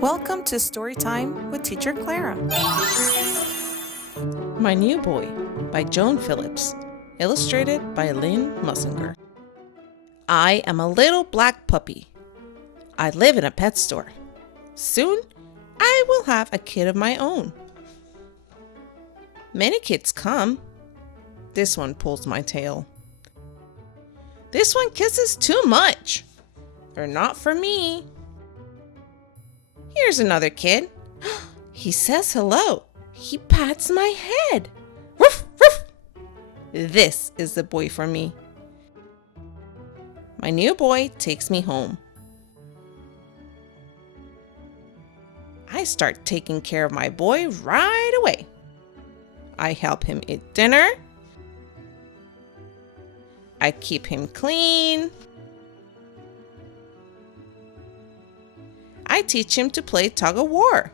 Welcome to Storytime with Teacher Clara. My New Boy by Joan Phillips, illustrated by Lynn, Musinger. I am a little black puppy. I live in a pet store. Soon, I will have a kid of my own. Many kids come. This one pulls my tail. This one kisses too much. They're not for me. Here's another kid. He says hello. He pats my head. Woof, woof. This is the boy for me. My new boy takes me home. I start taking care of my boy right away. I help him eat dinner. I keep him clean. I teach him to play tug of war.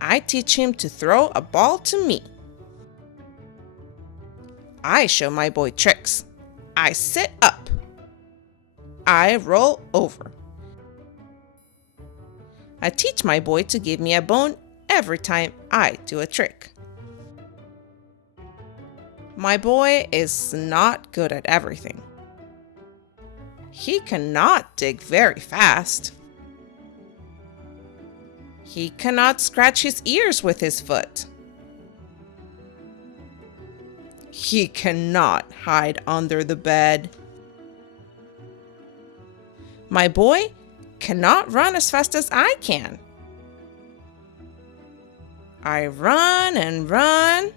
I teach him to throw a ball to me. I show my boy tricks. I sit up. I roll over. I teach my boy to give me a bone every time I do a trick. My boy is not good at everything. He cannot dig very fast. He cannot scratch his ears with his foot. He cannot hide under the bed. My boy cannot run as fast as I can. I run and run.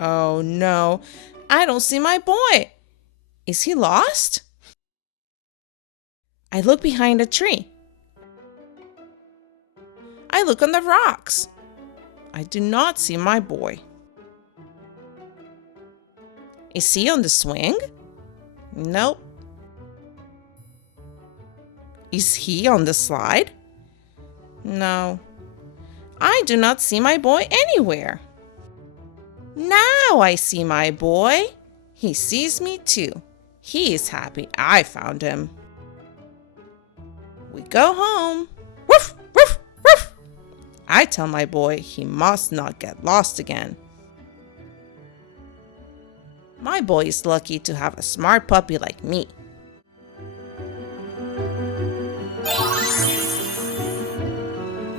Oh no, I don't see my boy. Is he lost? I look behind a tree. I look on the rocks. I do not see my boy. Is he on the swing? Nope. Is he on the slide? No. I do not see my boy anywhere. Now I see my boy. He sees me too. He is happy I found him. We go home. Woof, woof, woof. I tell my boy he must not get lost again. My boy is lucky to have a smart puppy like me.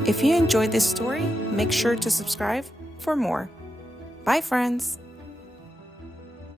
If you enjoyed this story, make sure to subscribe for more. Bye, friends.